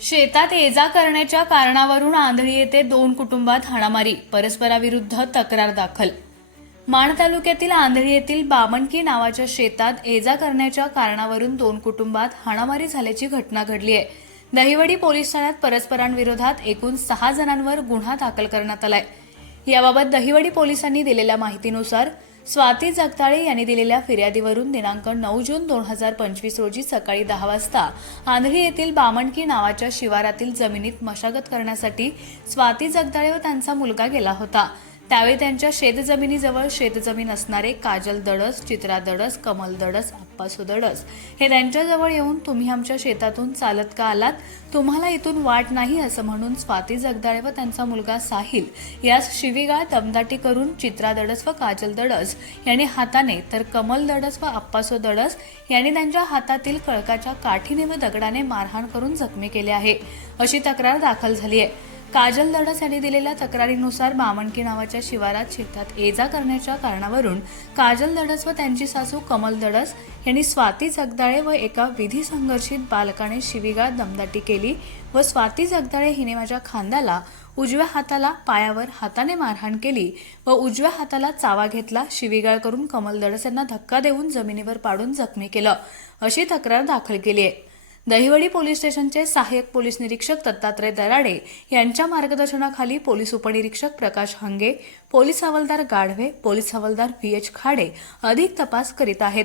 शेतात ये जा करण्याच्या कारणावरून आंधळी येथे दोन कुटुंबात हाणामारी परस्पराविरुद्ध तक्रार दाखल. माण तालुक्यातील आंधळी येथील बामणकी नावाच्या शेतात ये जा करण्याच्या कारणावरून दोन कुटुंबात हाणामारी झाल्याची घटना घडली आहे. दहिवडी पोलीस ठाण्यात परस्परांविरोधात एकूण सहा जणांवर गुन्हा दाखल करण्यात आलाय. याबाबत दहिवडी पोलिसांनी दिलेल्या माहितीनुसार स्वाती जगताळे यांनी दिलेल्या फिर्यादीवरून दिनांक नऊ जून दोन हजार पंचवीस रोजी सकाळी दहा वाजता आंधळी येथील बामणकी नावाच्या शिवारातील जमिनीत मशागत करण्यासाठी स्वाती जगदाळे व त्यांचा मुलगा गेला होता. त्यावेळी त्यांच्या शेतजमिनीजवळ शेतजमीन असणारे काजल दडस चित्रा दडस कमल दडस आप्पासू दडस हे त्यांच्याजवळ येऊन तुम्ही आमच्या शेतातून चालत का आलात? तुम्हाला इथून वाट नाही असं म्हणून स्वाती जगदाळे व त्यांचा मुलगा साहिल यास शिवीगाळ दमदाटी करून चित्रा दडस व काजल दडस यांनी हाताने तर कमल दडस व आप्पासो दडस यांनी त्यांच्या हातातील कळकाच्या काठीने व दगडाने मारहाण करून जखमी केले आहे. अशी तक्रार दाखल झाली आहे. काजल दडस यांनी दिलेल्या तक्रारीनुसार बामणकी नावाच्या शिवारात शेतात ये जा करण्याच्या कारणावरून काजल दडस व त्यांची सासू कमल दडस यांनी स्वाती जगदाळे व एका विधी संघर्षित बालकाने शिवीगाळ दमदाटी केली व स्वाती जगदाळे हिने माझ्या खांद्याला उजव्या हाताला पायावर हाताने मारहाण केली व उजव्या हाताला चावा घेतला शिवीगाळ करून कमल दडस यांना धक्का देऊन जमिनीवर पाडून जखमी केलं. अशी तक्रार दाखल केली आहे. दहिवडी पोलीस स्टेशनचे सहाय्यक पोलीस निरीक्षक दत्तात्रय दराडे यांच्या मार्गदर्शनाखाली पोलीस उपनिरीक्षक प्रकाश हंगे पोलीस हवालदार गाढवे पोलीस हवालदार व्ही एच खाडे अधिक तपास करीत आहेत.